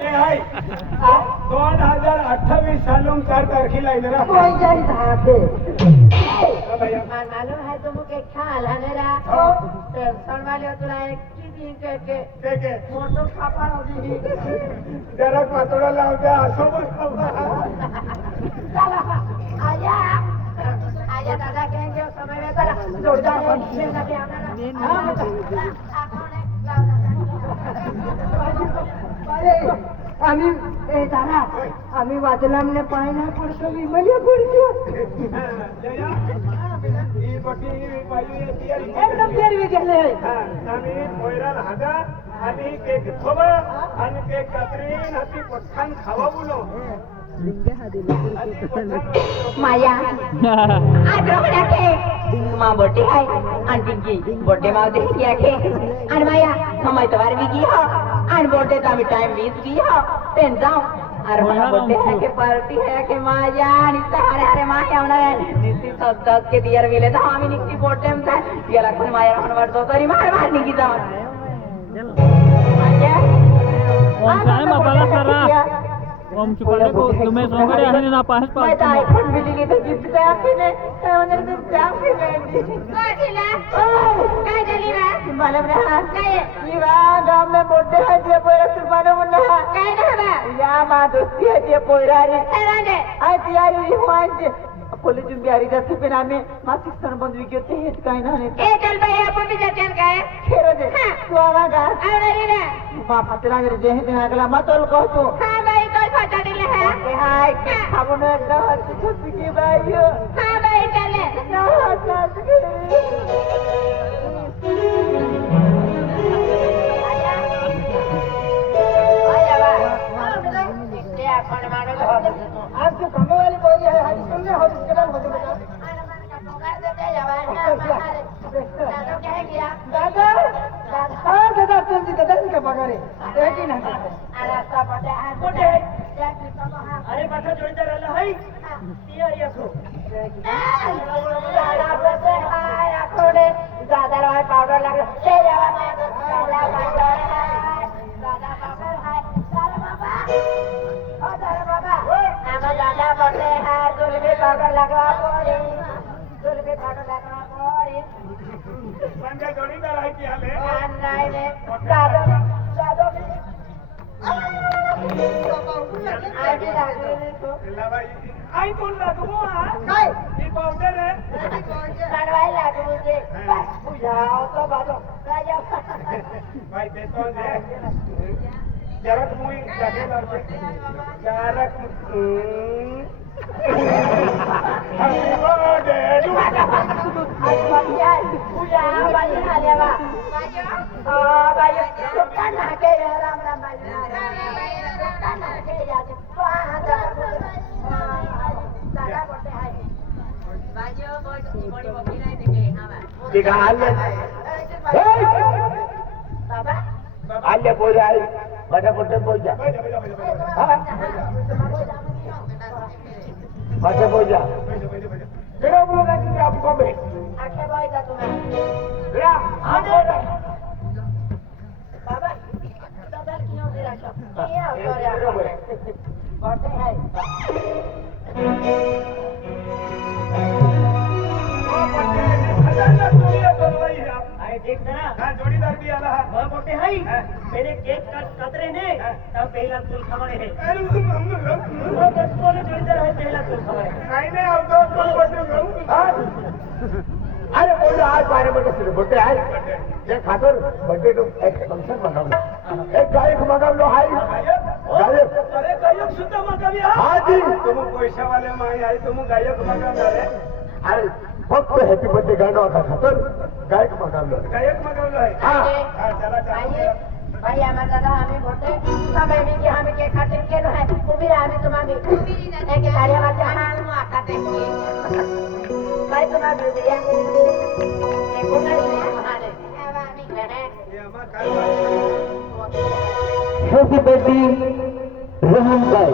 2028 सालों 4 तारखेला आहे जरा मालूम है तुम के ख्याल है मेरा टेंशन वाले तुला एक चीज के फोटो छापा होगी जरा पातोडा लावते सोबत आया आया दादा कहेंगे समय में चला जोरदार है ना क्या आम्ही दादा आम्ही वादलामने पाहिला पडतो विमल्या पडतो एकदम तयारी केले आम्ही मोयराल हादा आणि केक खोबा आणि केक कातरीन हाती पठाण खावा बोलो माया आज रोकड्या के मां बर्थडे है आंटी की बर्थडे मां दे किया के आणि माया हम इतवार भी की हो आणि बर्थडे तो आम्ही टाइम 20 की हो पेन जाऊ अरे मां बर्थडे है के पार्टी है के माया आणि अरे अरे माया होणार आहे निस्ती सब के दियर गेले तर आम्ही निक्की बर्थडे में था याला कोण माया म्हणून वाटतो तरी मार मार निकी जाऊ माया ओम काय बाबाला करा ओम चुकाले को तुम्हें सोंगड़े आने ना पास मैं तो आईफोन भी ली तो गिफ्ट दे आपने मैंने तो जाम भी ले ली काय दिला काय दिली बा मला बरा काय ये बा गांव में बर्थडे है जे पोरा सुरमानो मुन्ना काय ना बा या मा दोस्ती है जे पोरा रे अरे आई तयारी हुआंजे कॉलेज में बिहारी जाते पे नामे मासिक सन बंद होते हैं काय ना ए चल भाई आपण भी जाते हैं काय खेरो दे तू आवागा अरे रे बाप पतरा रे जे है अगला मतल कह तू हां भाई कल फटा दिले है हाय खाबो न एकदम हंसी के भाई हां भाई चले नो हंस आया बा ये अपन मानो आज तो कमो वाली कोई है हां सुन ले हो इसके बाद हो जाएगा दादा दादा तुम जी दादा का पगारे एक ही ना रास्ता पटे पटे अरे पाठा जोड़ीदार आला है तयार यासो दादा बसे हाय आखोडे दादा राय पावडर लग ले जावा दादा पावडर है दादा पावडर है दादा बाबा ओ दादा बाबा आमा दादा बसे है दुलबी पावडर लगवा पड़ी दुलबी पावडर लगवा पड़ी म्हणजे जोडीदार आहे की आले नाही रे दादा दादा आई कोण लागू काय ही पावडर आहे काढवायला लागू मुझे बुझाओ तो बाबा राजा भाई देतो दे जरा तुम्ही लागेल जरा पूजा बाई आल्या बा बाई दुकान नाके राम राम बाई दुकान नाके जाते दादा बोलते हैं बाजो बड़ी बकरी नहीं देखे हां ठीक आहे बाबा आले बोल आई बड़ा बोलते बोल जा हां बड़ा बोल जा केड़ा बोलना कि आपको बे आके भाई का तुम्हें रा हां बाबा दादा क्यों दे रहा है ये बोलते हैं जोड़ीदार भी आला वह बोलते हैं मेरे केक का कतरे ने तब पहला फूल खवाने है वो दोस्तों ने जोड़ीदार है पहला फूल खवाने नहीं नहीं अब तो अरे बोलो आज बारे में सिर्फ बोलते हैं ये खातर बर्थडे तो एक फंक्शन मंगाओ एक गायक मंगाओ लो हाई गायक अरे गायक सुद्धा मगावी हाँ जी तुम पैसा वाले माई आई तुम गायक मंगाओ अरे फक्त हॅपी बर्थडे गाणं होता खातर गायक मंगावलो गायक मंगावलो आहे हां चला चला भाई हमारा दादा हमें बोलते समय में कि हमें के खातिर के है उभी हमें तुम्हारी एक कार्य बात हां तुम आखाते भाई तुम्हारी भैया एक कोना बहाने ये हमारा कार्य हैप्पी बर्थडे रहम भाई